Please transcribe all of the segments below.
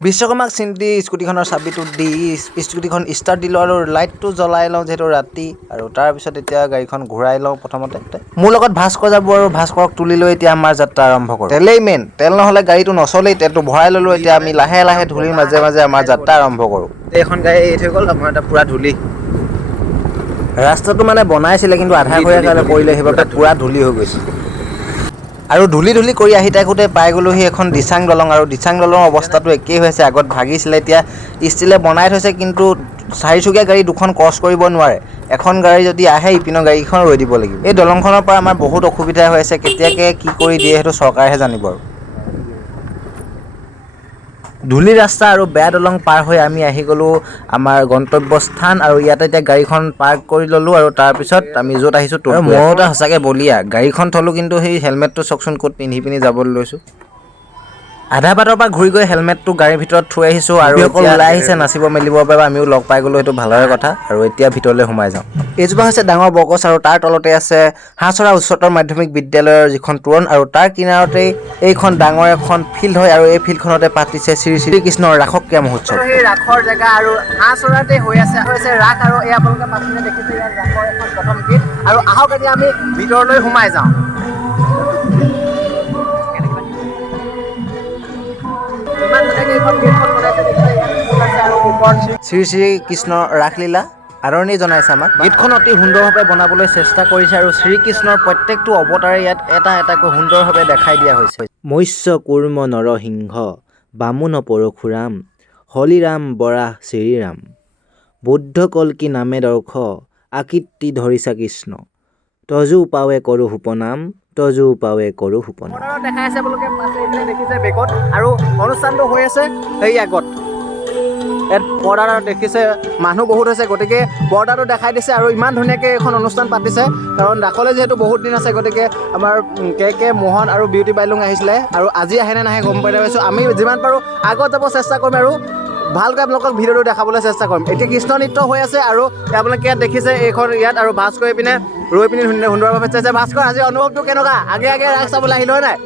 বিশ্বকৰ্মাক চিন্তি স্কুটিখনৰ চাবিটো দি স্কুটিখন ষ্টাৰ্ট দিলোঁ আৰু লাইটটো জ্বলাই লওঁ যিহেতু ৰাতি আৰু তাৰপিছত এতিয়া গাড়ীখন ঘূৰাই লওঁ প্ৰথমতে মোৰ লগত ভাস্কৰ যাব আৰু ভাস্কৰক তুলি লৈ এতিয়া আমাৰ যাত্ৰা আৰম্ভ কৰোঁ তেলেই মেইন তেল নহ'লে গাড়ীটো নচলেই তেলটো ভৰাই ল'লোঁ এতিয়া আমি লাহে লাহে ধূলিৰ মাজে মাজে আমাৰ যাত্ৰা আৰম্ভ কৰোঁ এইখন গাড়ী এৰি থৈ গ'ল আমাৰ এটা পূৰা ধূলি ৰাস্তাটো মানে বনাইছিলে কিন্তু আধা খৰীয়া কাৰণে কৰিলে সেইবাবে পূৰা ধূলি হৈ গৈছে আৰু ধূলি কৰি আহি থাকোঁতে পাই গ'লোহি এখন দিচাং দলং আৰু দিচাং দলঙৰ অৱস্থাটো একেই হৈছে আগত ভাগিছিলে এতিয়া ষ্টিলে বনাই থৈছে কিন্তু চাৰিচকীয়া গাড়ী দুখন ক্ৰছ কৰিব নোৱাৰে এখন গাড়ী যদি আহে ইপিনৰ গাড়ীখন ৰৈ দিব লাগিব এই দলংখনৰ পৰা আমাৰ বহুত অসুবিধা হৈ আছে কেতিয়াকে কি কৰি দিয়ে সেইটো চৰকাৰেহে জানিব আৰু ধূলি ৰাস্তা আৰু বেয়া দলং পাৰ হৈ আমি আহি গ'লোঁ আমাৰ গন্তব্যস্থান আৰু ইয়াতে এতিয়া গাড়ীখন পাৰ্ক কৰি ল'লোঁ আৰু তাৰপিছত আমি য'ত আহিছোঁ আৰু ময়ো এটা সঁচাকৈ বলিয়া গাড়ীখন থলোঁ কিন্তু সেই হেলমেটটো চাওকচোন ক'ত পিন্ধি যাবলৈ লৈছোঁ আধা বাটৰ পৰা ঘূৰি গৈ হেলমেটটো গাড়ীৰ ভিতৰত থৈ আহিছোঁ আৰু অকল ওলাই আহিছে নাচিব মেলিবৰ বাবে আমিও লগ পাই গ'লোঁ সেইটো ভালৰে কথা আৰু এতিয়া ভিতৰলৈ সোমাই যাওঁ এইজোপা হৈছে ডাঙৰ বৰগছ আৰু তাৰ তলতে আছে হাঁহচৰা উচ্চতৰ মাধ্যমিক বিদ্যালয়ৰ যিখন তোৰণ আৰু তাৰ কিনাৰতেই এইখন ডাঙৰ এখন ফিল্ড হয় আৰু এই ফিল্ডখনতে পাতিছে শ্ৰী কৃষ্ণৰ ৰাসক্ৰিয়া মহোৎসৱ সেই ৰাসৰ জেগা আৰু হাঁহচৰাতে হৈ আছে ৰাস আৰু এই আপোনালোকে পাছপিনে দেখিছে ইয়াত ৰাসৰ এখন প্ৰথম গীত আৰু আহক এতিয়া আমি ভিতৰলৈ সোমাই যাওঁ শ্ৰী কৃষ্ণ ৰাসলীলা আদৰণি জনাইছে আমাক গীতখন অতি সুন্দৰভাৱে বনাবলৈ চেষ্টা কৰিছে আৰু শ্ৰীকৃষ্ণৰ প্ৰত্যেকটো অৱতাৰে ইয়াত এটা এটাকৈ সুন্দৰভাৱে দেখাই দিয়া হৈছে মৎস্য কুৰ্ম নৰসিংহ বামুণ পৰশুৰাম হলিৰাম বৰাহ শ্ৰীৰাম বুদ্ধ কল্কি নামে দৰ্শ আকৃতি ধৰিছা কৃষ্ণ তজু পাৱে কৰো সুপনাম তজু পাৱে কৰো সুপনাম দেখাই আছে আপোনালোকে পাছে এইফালে দেখিছে বেগত আৰু অনুষ্ঠানটো হৈ আছে সেই আগত ইয়াত পৰ্দাত দেখিছে মানুহ বহুত হৈছে গতিকে পৰ্দাটো দেখাই দিছে আৰু ইমান ধুনীয়াকৈ এখন অনুষ্ঠান পাতিছে কাৰণ ৰাসলৈ যিহেতু বহুত দিন আছে গতিকে আমাৰ কে মোহন আৰু বিউটি বাইলুং আহিছিলে আৰু আজি আহে নে নাহে গম পাই পাইছোঁ আমি যিমান পাৰোঁ আগত যাব চেষ্টা কৰিম আৰু ভালকৈ আপোনালোকক ভিডিঅ'টো দেখাবলৈ চেষ্টা কৰিম এতিয়া কৃষ্ণ নৃত্য হৈ আছে আৰু আপোনালোকে ইয়াত দেখিছে এইখন ইয়াত আৰু ভাস্কৰ পিনে ৰৈ পিনি সুন্দৰভাৱে চাইছে ভাস্কৰ আজি অনুভৱটো কেনেকুৱা আগে ৰাস চাবলৈ আহিল হয় নাই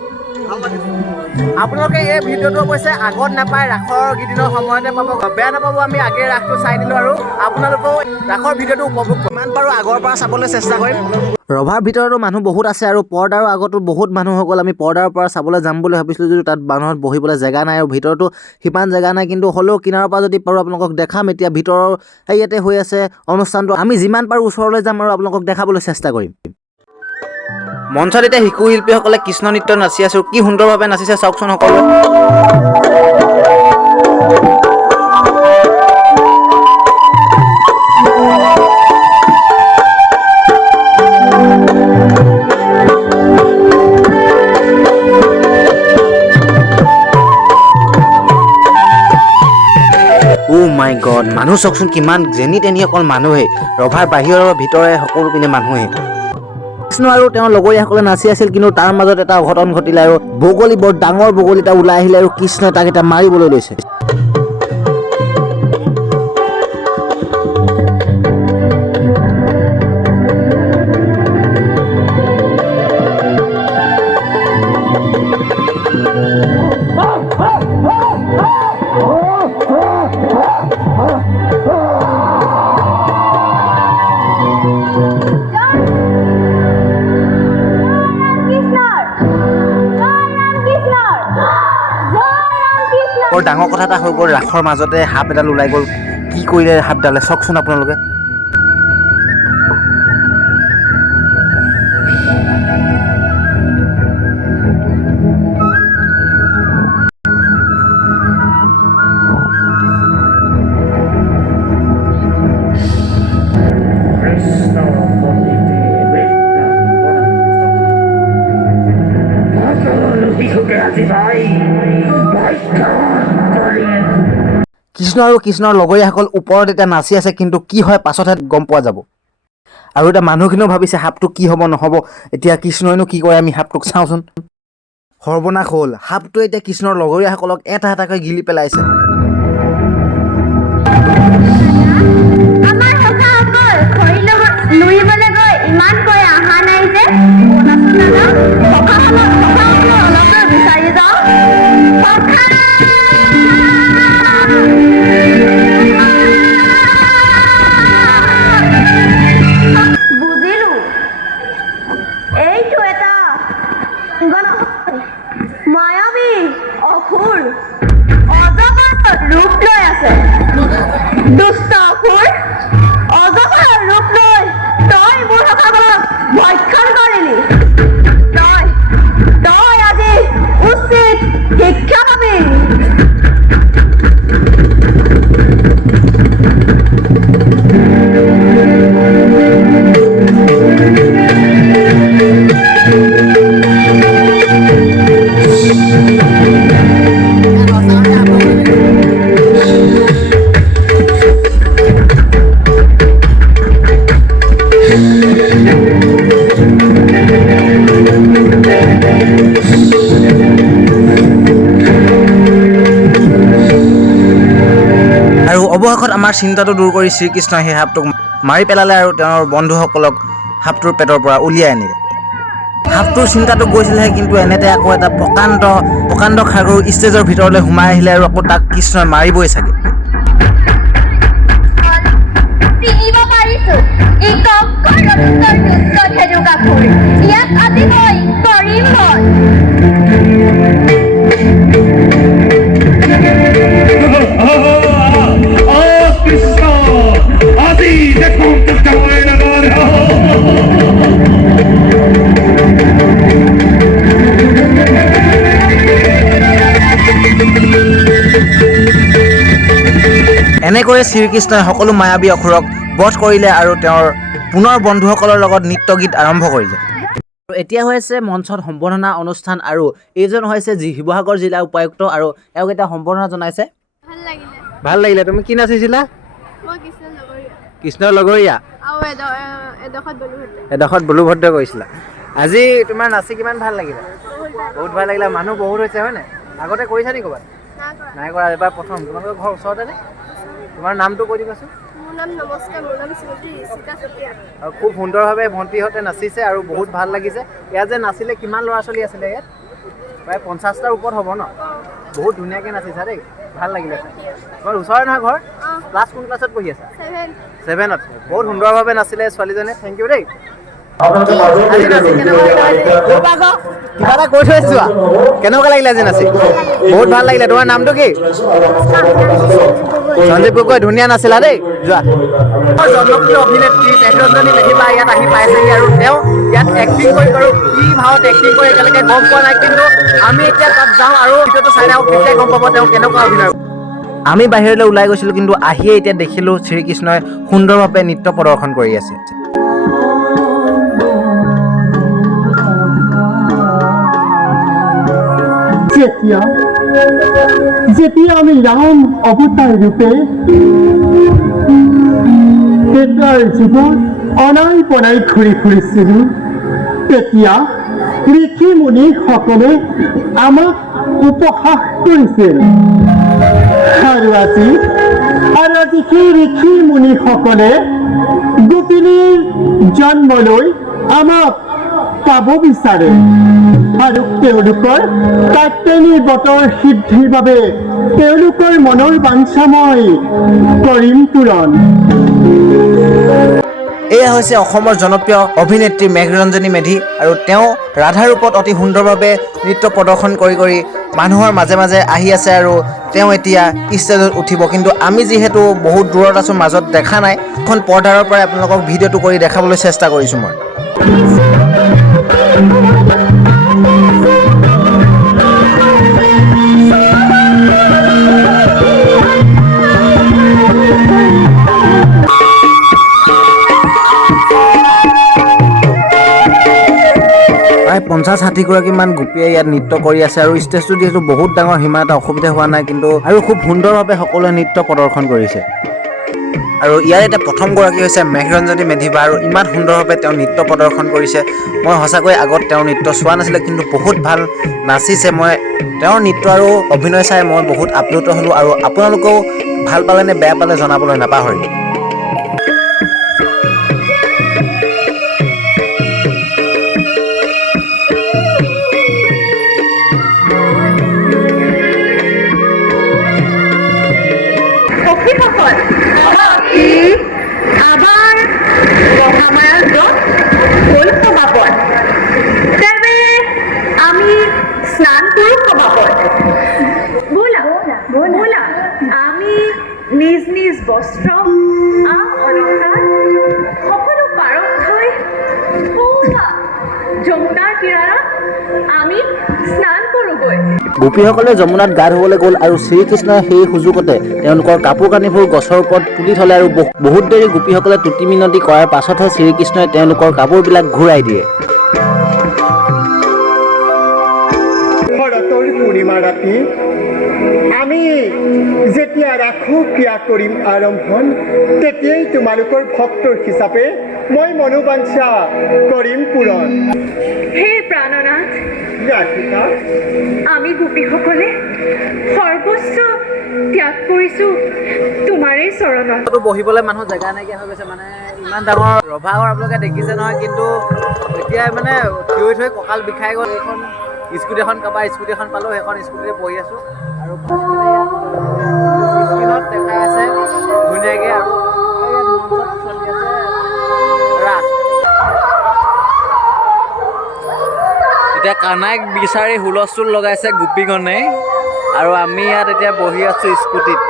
আপোনালোকে এই ভিডিঅ'টো অৱশ্যে আগত নাপায় ৰাসৰ কেইদিনৰ সময়তে পাব বেয়া নাপাব আমি আগে ৰাসটো চাই দিলোঁ আৰু আপোনালোকেও ৰাসৰ ভিডিঅ'টো উপভোগ যিমান পাৰোঁ আগৰ পৰা চাবলৈ চেষ্টা কৰিম ৰভাৰ ভিতৰতো মানুহ বহুত আছে আৰু পৰ্দাৰ আগতো বহুত মানুহ হৈ গ'ল আমি পৰ্দাৰ পৰা চাবলৈ যাম বুলি ভাবিছিলোঁ যদিও তাত মানুহত বহিবলৈ জেগা নাই আৰু ভিতৰতো সিমান জেগা নাই কিন্তু হ'লেও কিনাৰৰ পৰা যদি পাৰোঁ আপোনালোকক দেখাম এতিয়া ভিতৰৰ ইয়াতে হৈ আছে অনুষ্ঠানটো আমি যিমান পাৰোঁ ওচৰলৈ যাম আৰু আপোনালোকক দেখাবলৈ চেষ্টা কৰিম মঞ্চত এতিয়া শিশু শিল্পীসকলে কৃষ্ণ নৃত্য নাচি আছো কি সুন্দৰভাৱে নাচিছে চাওকচোন সকলোৱে মাই গড মানুহ চাওকচোন কিমান যেনি তেনি অকল মানুহে ৰভাৰ বাহিৰৰ ভিতৰে সকলো পিনে মানুহে কৃষ্ণ আৰু তেওঁৰ লগৰীয়াসকলে নাচি আছিল কিন্তু তাৰ মাজত এটা অঘটন ঘটিলে আৰু বগলী বৰ ডাঙৰ বগলী এটা ওলাই আহিলে আৰু কৃষ্ণই তাক এটা মাৰিবলৈ লৈছে বৰ ডাঙৰ কথা এটা হৈ গ'ল ৰাসৰ মাজতে সাপ এডাল ওলাই গ'ল কি কৰিলে সাপডালে চাওকচোন আপোনালোকে কৃষ্ণ আৰু কৃষ্ণৰ লগৰীয়াসকল ওপৰত এতিয়া নাচি আছে কিন্তু কি হয় পাছতহে গম পোৱা যাব আৰু এতিয়া মানুহখিনিও ভাবিছে সাপটো কি হ'ব নহ'ব এতিয়া কৃষ্ণইনো কি কৰে আমি সাপটোক চাওঁচোন সৰ্বনাশ হ'ল সাপটোৱে এতিয়া কৃষ্ণৰ লগৰীয়াসকলক এটা এটাকৈ গিলি পেলাইছে দুষ্ট অসুৰ অজগৰৰ ৰূপ লৈ তই মোৰ সখাসকলক ভক্ষণ কৰিলি। তই আজি উচিত শিক্ষা পাবি। আৰু অৱশেষত আমাৰ চিন্তাটো দূৰ কৰি শ্ৰীকৃষ্ণই সেই সাপটোক মাৰি পেলালে আৰু তেওঁৰ বন্ধুসকলক সাপটোৰ পেটৰ পৰা উলিয়াই আনিলে। সাপটোৰ চিন্তাটো গৈছিলেহে, কিন্তু এনেতে আকৌ এটা প্ৰকাণ্ড খাৰু ষ্টেজৰ ভিতৰলৈ সোমাই আহিলে আৰু আকৌ তাক কৃষ্ণই মাৰিবই চাগে। এনেকৈয়ে শ্ৰীকৃষ্ণই সকলো মায়াবী অসুৰক বধ কৰিলে আৰু তেওঁৰ পুনৰ বন্ধুসকলৰ লগত নৃত্য গীত আৰম্ভ কৰিলে। এতিয়া হৈছে মঞ্চত সম্বৰ্ধনা অনুষ্ঠান আৰু এইজন হৈছে শিৱসাগৰ জিলাৰ উপায়ুক্ত আৰু এওঁক এতিয়া সম্বৰ্ধনা জনাইছে। ভাল লাগিলে। তুমি কি নাচিছিলা? কৃষ্ণৰ লগৰীয়া এডোখৰত বলুভদ্ৰ কৰিছিলা। আজি তোমাৰ নাচি কিমান ভাল লাগিলে? বহুত ভাল লাগিলে। মানুহ বহুত হৈছে হয় নাই? আগতে কৰিছা নি ক'ৰবাত? নাই কৰা, এবাৰ প্ৰথম। তোমালোকৰ ঘৰ ওচৰতে নে? তোমাৰ নামটো কৈ দিবাচোন। আৰু খুব সুন্দৰভাৱে ভণ্টিহঁতে নাচিছে আৰু বহুত ভাল লাগিছে। ইয়াত যে নাছিলে, কিমান ল'ৰা ছোৱালী আছিলে ইয়াত? প্ৰায় 50টাৰ ওপৰত হ'ব ন? বহুত ধুনীয়াকৈ নাচিছা দেই, ভাল লাগিলে। তোমাৰ ওচৰৰে নহয় ঘৰ? ক্লাছ কোন ক্লাছত পঢ়ি আছা? 7ত। বহুত সুন্দৰভাৱে নাছিলে ছোৱালীজনীয়ে। থেংক ইউ দেই। কিবা এটা কৈ থৈছো। কেনেকুৱা লাগিলে আজি নাচি? বহুত ভাল লাগিলে। তোমাৰ নামটো কি? সঞ্জীৱ গগৈ। ধুনীয়া নাছিলা দেই। যোৱা। জনপ্ৰিয় অভিনেত্ৰী মেঘৰঞ্জনী মেধিবা ইয়াত আহি পাইছেহি আৰু তেওঁ ইয়াত এক্টিং কৰি কি ভাৱত এক্টিং কৰি এতিয়ালৈকে গম পোৱা নাই, কিন্তু আমি এতিয়া তাত যাওঁ আৰু ভিডিঅ'টো চাই থাকোঁ, তেতিয়াই গম পাব তেওঁ কেনেকুৱা অভিনয়। আমি বাহিৰলৈ ওলাই গৈছিলোঁ, কিন্তু আহিয়ে এতিয়া দেখিলোঁ শ্ৰীকৃষ্ণই সুন্দৰভাৱে নৃত্য প্ৰদৰ্শন কৰি আছে। যেতিয়া আমি ৰাম অৱতাৰ ৰূপে পেটাৰ যুগত অনাই বনাই ঘূৰি ফুৰিছিলোঁ, তেতিয়া ঋষি মুনিসকলে আমাক উপহাস কৰিছিল। আৰু আজি সেই ঋষি মুনিসকলে গোপিনীৰ জন্মলৈ আমাক পাব বিচাৰে আৰু তেওঁলোকৰ কাত্যায়নী বতৰ সিদ্ধিৰ বাবে তেওঁলোকৰ মনৰ বাঞ্ছা মই কৰিম পূৰণ। এয়া হৈছে অসমৰ জনপ্ৰিয় অভিনেত্ৰী মেঘৰঞ্জনী মেধি আৰু তেওঁ ৰাধা ৰূপত অতি সুন্দৰভাৱে নৃত্য প্ৰদৰ্শন কৰি মানুহৰ মাজে মাজে আহি আছে আৰু তেওঁ এতিয়া ষ্টেজত উঠিব। কিন্তু আমি যিহেতু বহুত দূৰত আছোঁ, মাজত দেখা নাই, এখন পৰ্দাৰ পৰাই আপোনালোকক ভিডিঅ'টো কৰি দেখাবলৈ চেষ্টা কৰিছোঁ মই। প্ৰায় 50-60 গৰাকীমান গোপীয়ে ইয়াত নৃত্য কৰি আছে আৰু ষ্টেজটো যিহেতু বহুত ডাঙৰ, সিমান এটা অসুবিধা হোৱা নাই, কিন্তু আৰু খুব সুন্দৰভাৱে সকলোৱে নৃত্য প্ৰদৰ্শন কৰিছে। আৰু ইয়াৰ এতিয়া প্ৰথম গৰাকী হৈছে মেঘৰঞ্জনী মেধিবা আৰু ইমান সুন্দৰভাৱে তেওঁ নৃত্য প্ৰদৰ্শন কৰিছে। মই সঁচাকৈ আগত তেওঁৰ নৃত্য চোৱা নাছিলে, কিন্তু বহুত ভাল নাচিছে। মই তেওঁৰ নৃত্য আৰু অভিনয় চাই মই বহুত আপ্লুত হ'লোঁ আৰু আপোনালোকেও ভাল পালে নে বেয়া পালে জনাবলৈ নাপাহৰিব। আবাৰ মহামায়াৰ হল সমাপন, তবে আমি স্নান কৰি সমাপন। বলা আমি নিজ নিজ বস্ত্ৰ অলংকাৰ সকলো পাৰত থৈ পুৱা যমুনাৰ তীৰত আমি স্নান কৰোঁগৈ। গোপীসকলে যমুনাত গা ধুবলৈ গ'ল আৰু শ্ৰীকৃষ্ণই সেই সুযোগতে তেওঁলোকৰ কাপোৰ কানিবোৰ গছৰ ওপৰত তুলি থলে আৰু বহুত দেৰি গোপীসকলে তুতি মিনতি কৰাৰ পাছতহে শ্ৰীকৃষ্ণই তেওঁলোকৰ কাপোৰবিলাক ঘূৰাই দিয়ে। শৰতৰ পূৰ্ণিমা ৰাতি আমি যেতিয়া ৰাখো ক্ৰিয়া কৰিম আৰম্ভণ, তেতিয়াই তোমালোকৰ ভক্তৰ হিচাপে মই মনোবাঞ্ছা কৰিম পূৰণ। হে প্ৰাণনাথ, ৰাধিকা, আমি গোপীসকলে সৰ্বস্ব ত্যাগ কৰিছোঁ তোমাৰেই চৰণত। বহিবলৈ মানুহ জেগা নাইকিয়া হৈ গৈছে, মানে ইমান ডাঙৰ ৰভাঘৰ আপোনালোকে দেখিছে নহয়, কিন্তু এতিয়া মানে থিয় থৈ কঁকাল বিষাই গ'ল। এইখন স্কুটি এখন কাৰোবাৰ স্কুটি এখন পালোঁ, সেইখন স্কুটিতে বহি আছোঁ আৰু স্ক্ৰীণত দেখাই আছে ধুনীয়াকৈ আৰু মঞ্চত চলি আছে ৰাস। এতিয়া কানাইক বিচাৰি হুলস্থুল লগাইছে গোপীগণে আৰু আমি ইয়াত এতিয়া বহি আছোঁ স্কুটিত।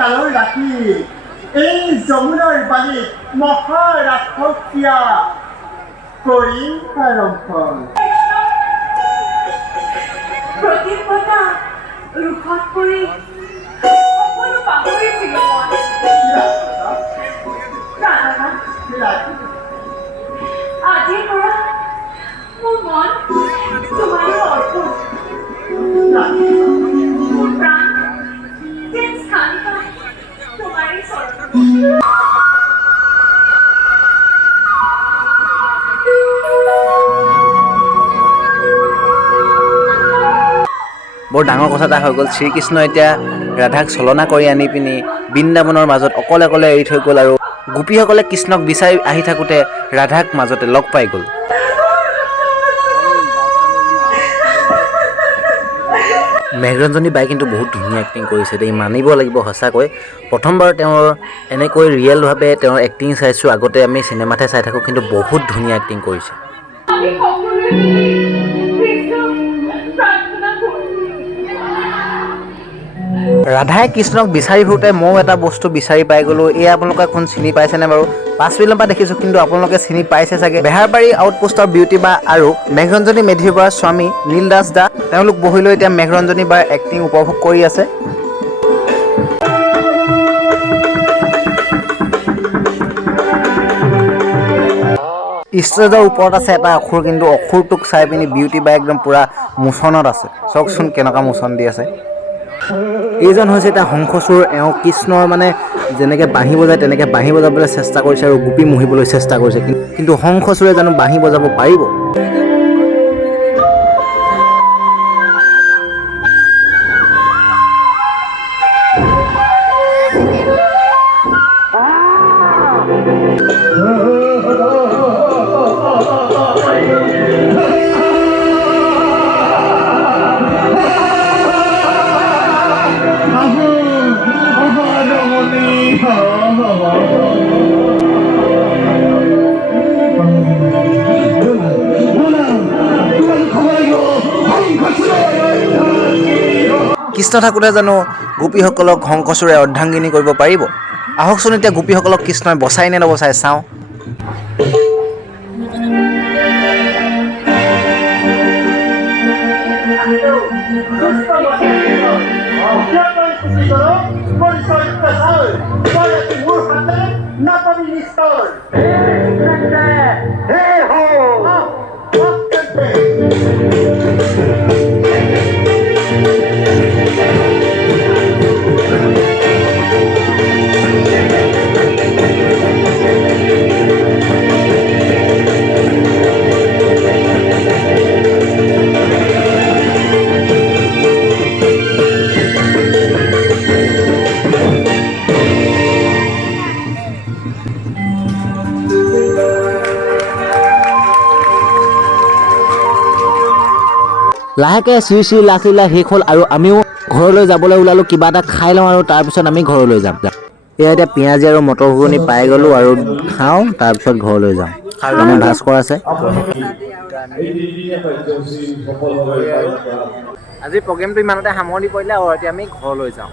কালৰ ৰাতি এই যমুনাৰ বালিত মহাৰাসৰ ক্ৰিয়া কৰিম আৰম্ভণ। প্ৰতিপদা ৰোষত পৰি সকলো পাহৰিছিলোঁ মই। প্ৰাণনাথ, আজিৰ পৰা মোৰ মন তোমালৈ অৰ্পণ। মোৰ প্ৰাণ যেন স্থান পায় তোমাৰেই চৰণত। বৰ ডাঙৰ কথা এটা হৈ গ'ল। শ্ৰীকৃষ্ণ এতিয়া ৰাধাক চলনা কৰি আনি পিনি বৃন্দাবনৰ মাজত অকলে অকলে এৰি থৈ গ'ল আৰু গোপীসকলে কৃষ্ণক বিচাৰি আহি থাকোঁতে ৰাধাক মাজতে লগ পাই গ'ল। মেঘৰঞ্জনী বাই কিন্তু বহুত ধুনীয়া এক্টিং কৰিছে দেই, মানিব লাগিব সঁচাকৈ। প্ৰথমবাৰ তেওঁৰ এনেকৈ ৰিয়েলভাৱে তেওঁৰ এক্টিং চাইছোঁ, আগতে আমি চিনেমাতহে চাই থাকোঁ, কিন্তু বহুত ধুনীয়া এক্টিং কৰিছে। আমি সকলোৱে মিলি কৃষ্ণক প্ৰাৰ্থনা কৰোঁ। ৰাধাই কৃষ্ণক বিচাৰি ফুৰোঁতে ময়ো এটা বস্তু বিচাৰি পাই গ'লোঁ। এই আপোনালোকে কোন চিনি পাইছেনে বাৰু? 5 ফিল্মৰ পৰা দেখিছোঁ, কিন্তু আপোনালোকে চিনি পাইছে চাগে। বেহাৰবাৰী আউটপোষ্টৰ বিউটি বা আৰু মেঘৰঞ্জনী মেধিৰ বৰাৰ স্বামী নীল দাস দা, তেওঁলোক বহি লৈ এতিয়া মেঘৰঞ্জনী বাৰ এক্টিং উপভোগ কৰি আছে। ষ্টেজৰ ওপৰত আছে এটা অসুৰ, কিন্তু অসুৰটোক চাই পিনি বিউটি বাই একদম পূৰা মোচনত আছে। চাওকচোন কেনেকুৱা মোচন দি আছে। এইজন হৈছে এতিয়া শংখচূড়। এওঁ কৃষ্ণৰ মানে যেনেকৈ বাঁহী বজায় তেনেকৈ বাঁহী বজাবলৈ চেষ্টা কৰিছে আৰু গোপী মুহিবলৈ চেষ্টা কৰিছে, কিন্তু শংখচূড়ে জানো বাঁহী বজাব পাৰিব? কৃষ্ণ থাকোঁতে জানো গোপীসকলক শংখচূড়ে অৰ্ধাংগিনী কৰিব পাৰিব? আহকচোন এতিয়া গোপীসকলক কৃষ্ণই বচাই নে নবচাই চাওঁ। লাহেকৈ শ্ৰী শ্ৰী ৰাসলীলা শেষ হ'ল আৰু আমিও ঘৰলৈ যাবলৈ ওলালোঁ। কিবা এটা খাই লওঁ আৰু তাৰপিছত আমি ঘৰলৈ যাম। এয়া এতিয়া পিঁয়াজি আৰু মটৰ ঘুগুনি পাই গ'লোঁ আৰু খাওঁ, তাৰপিছত ঘৰলৈ যাওঁ। মানে ভাস্কৰ আছে। আজিৰ প্ৰগ্ৰেমটো ইমানতে সামৰণি পৰিলে আৰু এতিয়া আমি ঘৰলৈ যাওঁ।